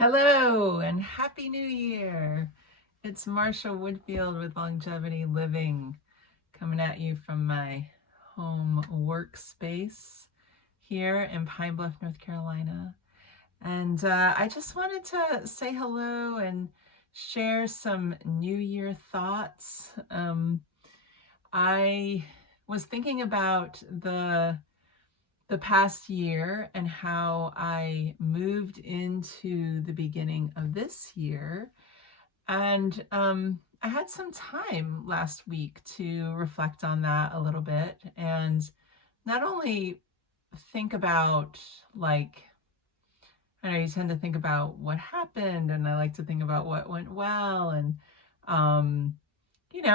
Hello and Happy New Year. It's Marsha Woodfield with Longevity Living coming at you from my home workspace here in Pine Bluff, North Carolina. And I just wanted to say hello and share some New Year thoughts. I was thinking about the past year and how I moved into the beginning of this year. And I had some time last week to reflect on that a little bit and not only think about, like, I know you tend to think about what happened, and I like to think about what went well. And,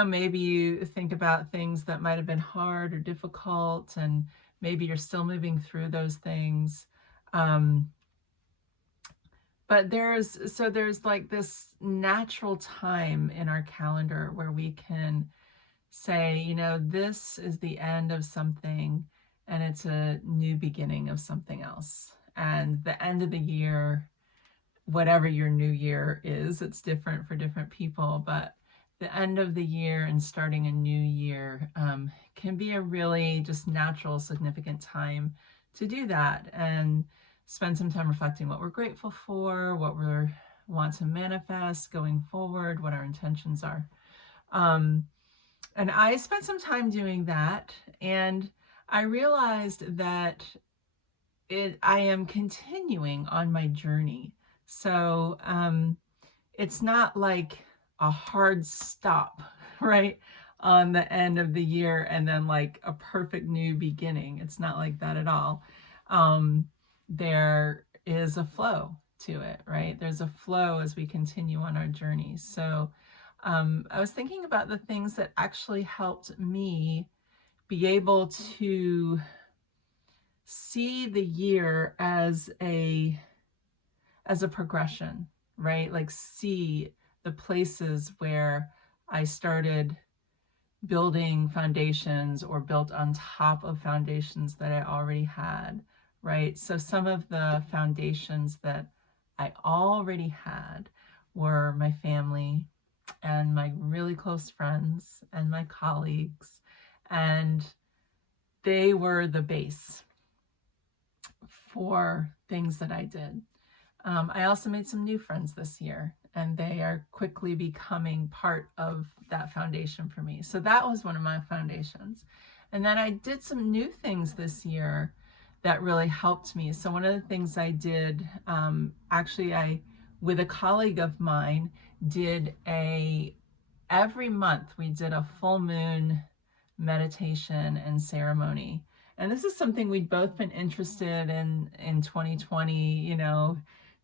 maybe you think about things that might have been hard or difficult, and maybe you're still moving through those things. Um, but there's like this natural time in our calendar where we can say, this is the end of something and it's a new beginning of something else. And the end of the year, whatever your new year is, it's different for different people, but the end of the year and starting a new year can be a really just natural, significant time to do that and spend some time reflecting what we're grateful for, what we want to manifest going forward, what our intentions are. And I spent some time doing that, and I realized that I am continuing on my journey. So it's not like a hard stop, right, on the end of the year and then like a perfect new beginning. It's not like that at all. There is a flow to it, right? There's a flow as we continue on our journey. So I was thinking about the things that actually helped me be able to see the year as a progression, right? Like see the places where I started building foundations or built on top of foundations that I already had, right? So some of the foundations that I already had were my family and my really close friends and my colleagues, and they were the base for things that I did. I also made some new friends this year, and they are quickly becoming part of that foundation for me. So that was one of my foundations. And then I did some new things this year that really helped me. So one of the things I did, I, with a colleague of mine, every month we did a full moon meditation and ceremony. And this is something we'd both been interested in 2020,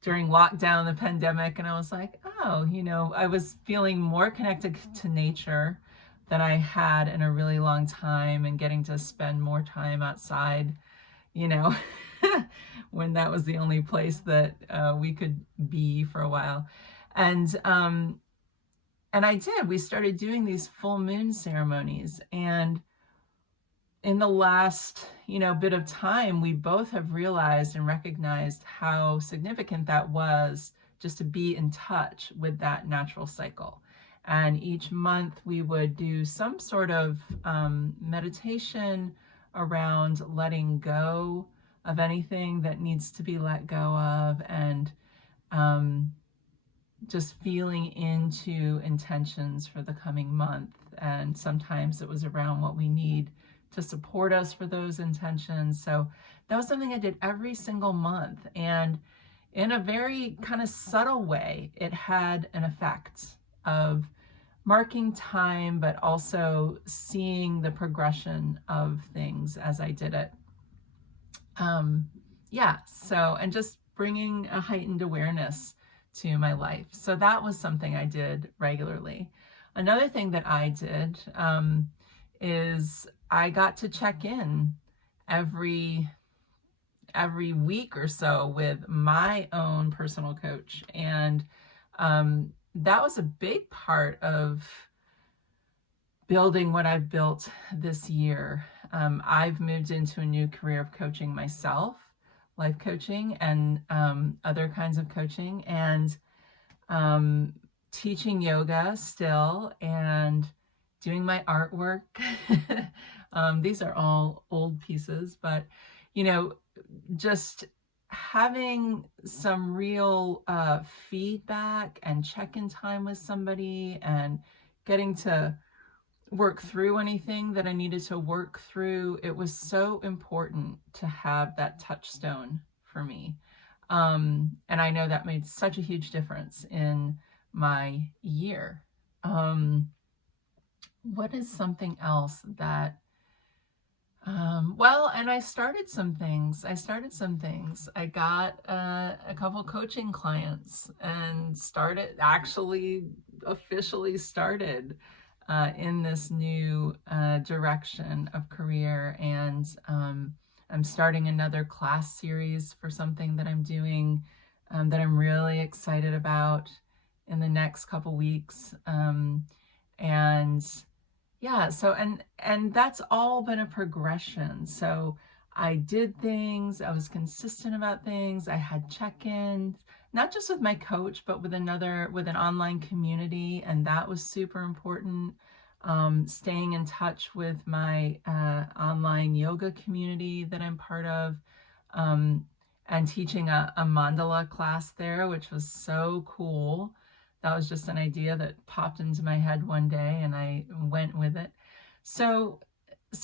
during lockdown, the pandemic. And I was like, oh, I was feeling more connected to nature than I had in a really long time, and getting to spend more time outside, when that was the only place that we could be for a while. And we started doing these full moon ceremonies. And in the last, bit of time, we both have realized and recognized how significant that was, just to be in touch with that natural cycle. And each month we would do some sort of meditation around letting go of anything that needs to be let go of, and just feeling into intentions for the coming month. And sometimes it was around what we need to support us for those intentions. So that was something I did every single month. And in a very kind of subtle way, it had an effect of marking time, but also seeing the progression of things as I did it. And just bringing a heightened awareness to my life. So that was something I did regularly. Another thing that I did is I got to check in every week or so with my own personal coach. And that was a big part of building what I've built this year. I've moved into a new career of coaching myself life coaching and other kinds of coaching, and um, teaching yoga still, and doing my artwork. These are all old pieces, but you know, just having some real feedback and check-in time with somebody, and getting to work through anything that I needed to work through. It was so important to have that touchstone for me. And I know that made such a huge difference in my year. What is something else that, well, and I started some things. I got a couple coaching clients and actually officially started in this new direction of career. And I'm starting another class series for something that I'm doing that I'm really excited about in the next couple weeks. And yeah, so and that's all been a progression. So I did things, I was consistent about things, I had check-ins, not just with my coach, but with an online community, and that was super important. Staying in touch with my online yoga community that I'm part of, and teaching a mandala class there, which was so cool. That was just an idea that popped into my head one day, and I went with it. So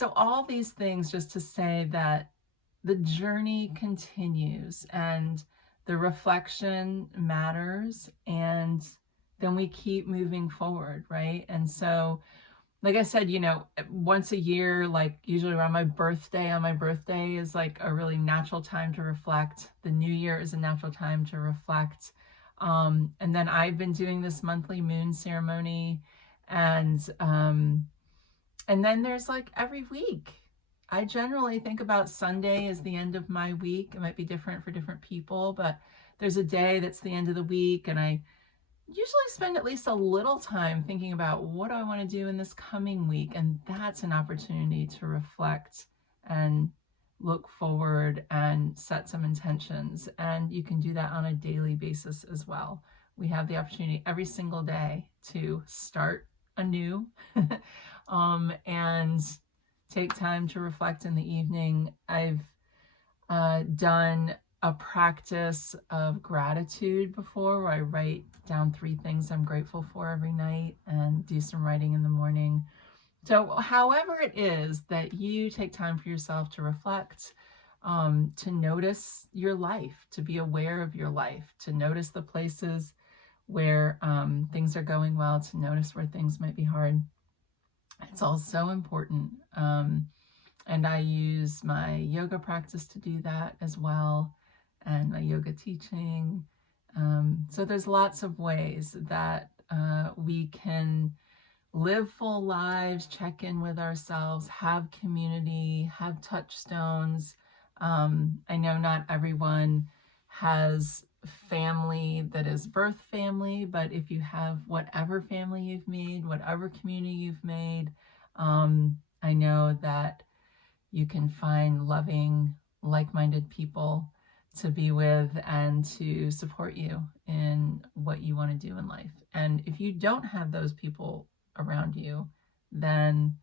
all these things just to say that the journey continues, and the reflection matters, and then we keep moving forward, right? And so, like I said, you know, once a year, like usually around my birthday, is like a really natural time to reflect. The new year is a natural time to reflect. And then I've been doing this monthly moon ceremony, and then there's like every week. I generally think about Sunday as the end of my week. It might be different for different people, but there's a day that's the end of the week, and I usually spend at least a little time thinking about what do I want to do in this coming week, and that's an opportunity to reflect and look forward and set some intentions. And you can do that on a daily basis as well. We have the opportunity every single day to start anew and take time to reflect in the evening. I've done a practice of gratitude before, where I write down 3 things I'm grateful for every night and do some writing in the morning. So however it is that you take time for yourself to reflect, to notice your life, to be aware of your life, to notice the places where things are going well, to notice where things might be hard. It's all so important. And I use my yoga practice to do that as well, and my yoga teaching. So there's lots of ways that we can live full lives, check in with ourselves, have community, have touchstones. I know not everyone has family that is birth family, but if you have whatever family you've made, whatever community you've made, I know that you can find loving, like-minded people to be with and to support you in what you want to do in life. And if you don't have those people around you, then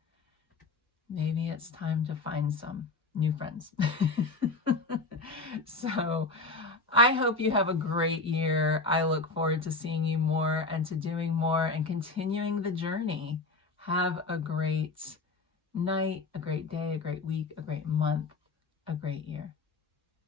maybe it's time to find some new friends. So I hope you have a great year. I look forward to seeing you more and to doing more and continuing the journey. Have a great night, a great day, a great week, a great month, a great year.